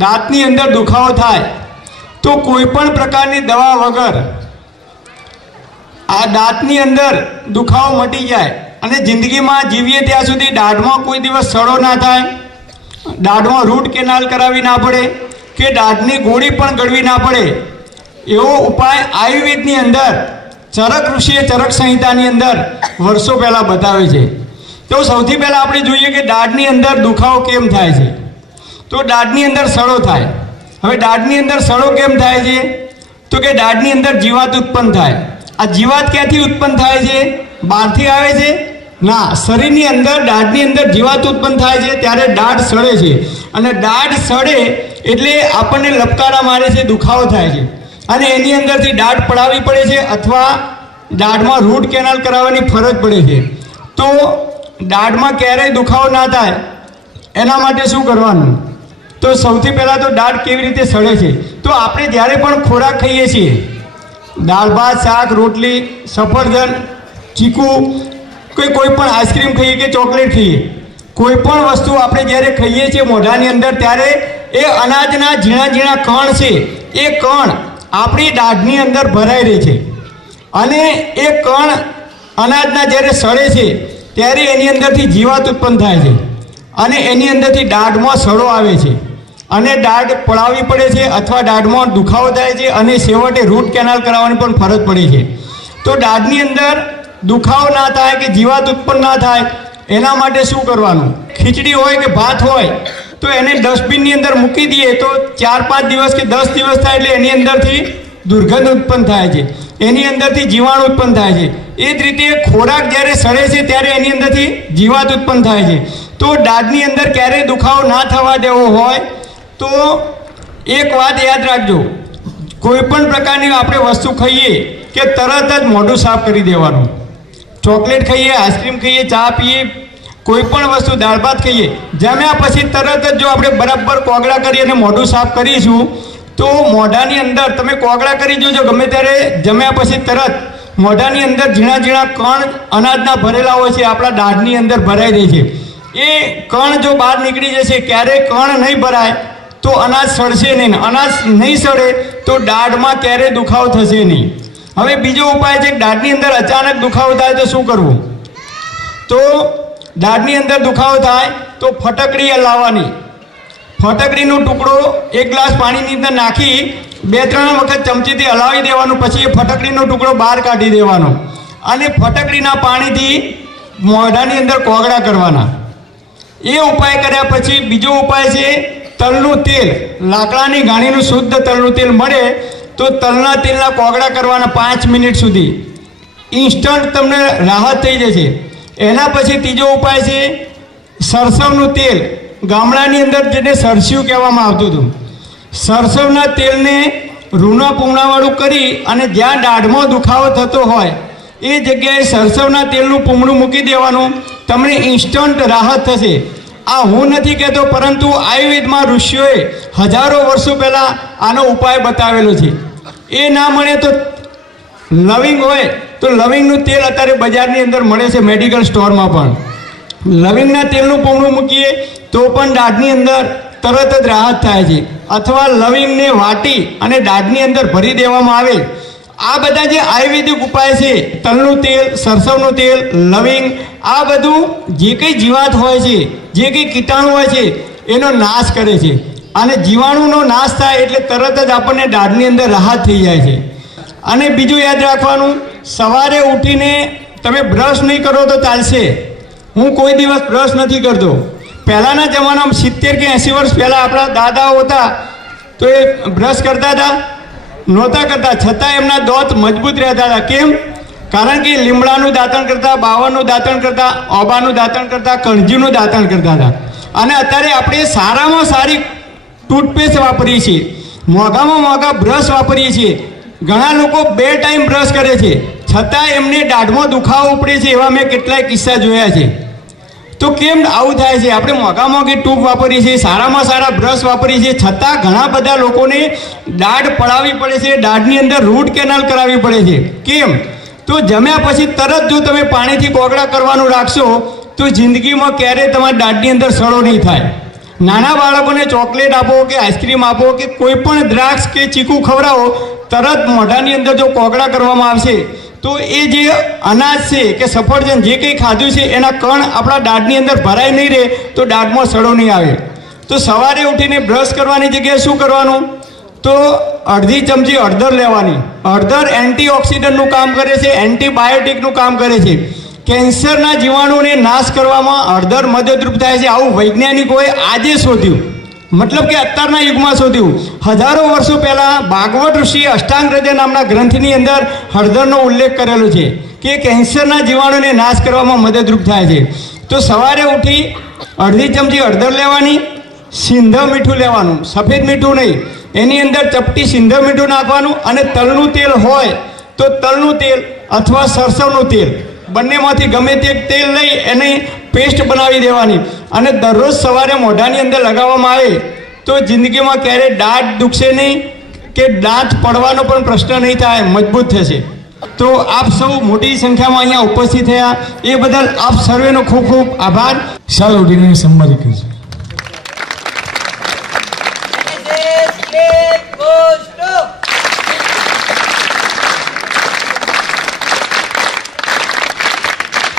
દાંતની અંદર દુખાવો થાય તો કોઈ પણ પ્રકારની દવા વગર આ દાંતની અંદર દુખાવો મટી જાય અને જિંદગીમાં જીવીએ ત્યાં સુધી દાઢમાં કોઈ દિવસ સડો ના થાય, દાઢમાં રૂટ કેનાલ કરાવી ના પડે કે દાઢની ગોળી પણ ગળવી ના પડે, એવો ઉપાય આયુર્વેદની અંદર ચરક ઋષિએ ચરક સંહિતાની અંદર વર્ષો પહેલાં બતાવે છે। તો સૌથી પહેલાં આપણે જોઈએ કે દાઢની અંદર દુખાવો કેમ થાય છે। તો દાઢની અંદર સડો થાય। હવે દાઢની અંદર સડો કેમ થાય છે? તો કે દાઢની અંદર જીવાત ઉત્પન્ન થાય। આ જીવાત ક્યાંથી ઉત્પન્ન થાય છે? બહારથી આવે છે? ના, શરીરની અંદર દાઢની અંદર જીવાત ઉત્પન્ન થાય છે ત્યારે દાઢ સડે છે અને દાઢ સડે એટલે આપણને લપકારા મારે છે, દુખાવો થાય છે અને એની અંદરથી દાઢ પડાવવી પડે છે અથવા દાઢમાં રૂટ કેનાલ કરાવવાની ફરજ પડે છે। તો દાઢમાં ક્યારેય દુખાવો ના થાય એના માટે શું કરવાનું? તો સૌથી પહેલાં તો દાઢ કેવી રીતે સડે છે? તો આપણે જ્યારે પણ ખોરાક ખાઈએ છીએ, દાળ ભાત શાક રોટલી સફરજન ચીકુ કોઈ પણ આઈસ્ક્રીમ ખાઈએ કે ચોકલેટ ખાઈએ, કોઈ પણ વસ્તુ આપણે જ્યારે ખાઈએ છીએ મોઢાની અંદર ત્યારે એ અનાજના ઝીણા ઝીણા કણ છે, એ કણ આપણી દાઢની અંદર ભરાઈ રહે છે અને એ કણ અનાજના જ્યારે સડે છે ત્યારે એની અંદરથી જીવાત ઉત્પન્ન થાય છે અને એની અંદરથી દાઢમાં સડો આવે છે અને દાઢ પડાવવી પડે છે અથવા દાઢમાં દુખાવો થાય છે અને છેવટે રૂટ કેનાલ કરાવવાની પણ ફરજ પડે છે। તો દાઢની અંદર દુખાવો ના થાય કે જીવાત ઉત્પન્ન ના થાય એના માટે શું કરવાનું? ખીચડી હોય કે ભાત હોય તો એને ડસ્ટબિનની અંદર મૂકી દઈએ તો 4-5 દિવસ કે 10 દિવસ થાય એટલે એની અંદરથી દુર્ગંધ ઉત્પન્ન થાય છે, એની અંદરથી જીવાણુ ઉત્પન્ન થાય છે। એ જ રીતે ખોરાક જ્યારે સડે છે ત્યારે એની અંદરથી જીવાત ઉત્પન્ન થાય છે। તો દાઢની અંદર ક્યારેય દુખાવો ના થવા દેવો હોય તો એક વાત યાદ રાખજો, કોઈ પણ પ્રકારની આપણે વસ્તુ ખાઈએ કે તરત જ મોઢું સાફ કરી દેવાનું। ચોકલેટ ખાઈએ, આઈસ્ક્રીમ ખાઈએ, ચા પીએ, કોઈ પણ વસ્તુ દાળ ભાત ખાઈએ, જમ્યા પછી તરત જ જો આપણે બરાબર કોગળા કરી અને મોઢું સાફ કરીશું તો મોઢાની અંદર તમે કોગળા કરી જોજો, ગમે ત્યારે જમ્યા પછી તરત મોઢાની અંદર ઝીણા ઝીણા કણ અનાજના ભરેલા હોય છે, આપણા દાઢની અંદર ભરાઈ રહે છે। એ કણ જો બહાર નીકળી જશે, ક્યારેય કણ નહીં ભરાય તો અનાજ સડશે નહીં, અનાજ નહીં સડે તો દાઢમાં ક્યારેય દુખાવો થશે નહીં। હવે બીજો ઉપાય છે, દાઢની અંદર અચાનક દુખાવો થાય તો શું કરવું? તો દાઢની અંદર દુખાવો થાય તો ફટકડી લાવવાની, ફટકડીનો ટુકડો 1 ગ્લાસ પાણીની અંદર નાખી 2-3 વખત ચમચીથી હલાવી દેવાનું, પછી એ ફટકડીનો ટુકડો બહાર કાઢી દેવાનો અને ફટકડીના પાણીથી મોઢાની અંદર કોગળા કરવાના। એ ઉપાય કર્યા પછી બીજો ઉપાય છે તલનું તેલ, લાકડાની ગાણીનું શુદ્ધ તલનું તેલ મળે તો તલના તેલના કોગળા કરવાના 5 મિનિટ સુધી, ઇન્સ્ટન્ટ તમને રાહત થઈ જશે। એના પછી ત્રીજો ઉપાય છે સરસવનું તેલ, ગામડાની અંદર જેને સરસ્યું કહેવામાં આવતું હતું, સરસવના તેલને રૂના પૂમણાવાળું કરી અને જ્યાં દાઢમાં દુખાવો થતો હોય એ જગ્યાએ સરસવના તેલનું પૂમણું મૂકી દેવાનું, તમને ઇન્સ્ટન્ટ રાહત થશે। આ હું નથી કહેતો, પરંતુ આયુર્વેદમાં ઋષિઓએ હજારો વર્ષો પહેલાં આનો ઉપાય બતાવેલો છે। એ ના મળે તો લવિંગ હોય તો લવિંગનું તેલ અત્યારે બજારની અંદર મળે છે, મેડિકલ સ્ટોરમાં પણ લવિંગના તેલનું પૂમણું મૂકીએ તો પણ દાઢની અંદર તરત જ રાહત થાય છે, અથવા લવિંગને વાટી અને દાઢની અંદર ભરી દેવામાં આવે। આ બધા જે આયુર્વેદિક ઉપાય છે, તલનું તેલ, સરસવનું તેલ, લવિંગ, આ બધું જે કંઈ જીવાત હોય છે, જે કંઈ કીટાણુ હોય છે એનો નાશ કરે છે અને જીવાણુનો નાશ થાય એટલે તરત જ આપણને દાઢની અંદર રાહત થઈ જાય છે। અને બીજું યાદ રાખવાનું, સવારે ઉઠીને તમે બ્રશ નહીં કરો તો ચાલશે, હું કોઈ દિવસ બ્રશ નથી કરતો। પહેલાંના જમાનામાં 70 કે 80 વર્ષ પહેલાં આપણા દાદાઓ હતા તો એ બ્રશ કરતા હતા? નહોતા કરતા, છતાં એમના દાંત મજબૂત રહેતા હતા। કેમ? કારણ કે લીમડાનું દાંતણ કરતા, બાવળનું દાંતણ કરતા, ઓબાનું દાંતણ કરતા, કણજીનું દાંતણ કરતા હતા। અને અત્યારે આપણે સારામાં સારી ટૂથપેસ્ટ વાપરીએ છીએ, મોંઘામાં મોંઘા બ્રશ વાપરીએ છીએ, ઘણા લોકો 2 ટાઈમ બ્રશ કરે છે છતાં એમને દાઢમાં દુખાવો ઉપડે છે, એવા મેં કેટલાય કિસ્સા જોયા છે। તો કેમ આવું થાય છે? આપણે મોંઘા મોંઘી ટ્યુબ વાપરીએ છીએ, સારામાં સારા બ્રશ વાપરીએ છીએ, છતાં ઘણા બધા લોકોને દાઢ પડાવવી પડે છે, દાઢની અંદર રૂટ કેનાલ કરાવવી પડે છે। કેમ? તો જમ્યા પછી તરત જો તમે પાણીથી કોગળા કરવાનું રાખશો તો જિંદગીમાં ક્યારેય તમારી દાઢની અંદર સડો નહીં થાય। નાના બાળકોને ચોકલેટ આપો કે આઈસ્ક્રીમ આપો કે કોઈ પણ દ્રાક્ષ કે ચીકુ ખવડાવો, તરત મોઢાની અંદર જો કોગળા કરવામાં આવશે તો એ જે અનાજ છે કે સફરજન જે કંઈ ખાધું છે એના કણ આપણા દાઢની અંદર ભરાય નહીં રહે તો દાઢમાં સડો નહીં આવે. તો સવારે ઉઠીને બ્રશ કરવાની જગ્યાએ શું કરવાનું? તો અડધી ચમચી હળદર લેવાની. હળદર એન્ટીઓક્સિડન્ટનું કામ કરે છે, એન્ટીબાયોટિકનું કામ કરે છે. કેન્સરના જીવાણુને નાશ કરવામાં હળદર મદદરૂપ થાય છે. આવું વૈજ્ઞાનિકોએ આજે શોધ્યું, મતલબ કે અત્યારના યુગમાં શોધ્યું. હજારો વર્ષો પહેલાં ભાગવત ઋષિએ અષ્ટાંગ હૃદય નામના ગ્રંથની અંદર હળદરનો ઉલ્લેખ કરેલો છે કે કેન્સરના જીવાણુને નાશ કરવામાં મદદરૂપ થાય છે. તો સવારે ઉઠી અડધી ચમચી હળદર લેવાની, સિંધવ મીઠું લેવાનું, સફેદ મીઠું નહીં, એની અંદર ચપટી સિંધવ મીઠું નાખવાનું, અને તલનું તેલ હોય તો તલનું તેલ અથવા સરસવનું તેલ બંનેમાંથી ગમે તે તેલ લઈ એની પેસ્ટ બનાવી દેવાની અને દરરોજ સવારે મોઢાની અંદર લગાવવામાં આવે તો જિંદગીમાં ક્યારેય દાંત દુખશે નહીં કે દાંત પડવાનો પણ પ્રશ્ન નહીં થાય, મજબૂત થશે. તો આપ સૌ મોટી સંખ્યામાં અહીંયા ઉપસ્થિત થયા એ બદલ આપ સર્વેનો ખૂબ ખૂબ આભાર. ચાલો ઉઠીને સંમતિ કરજો.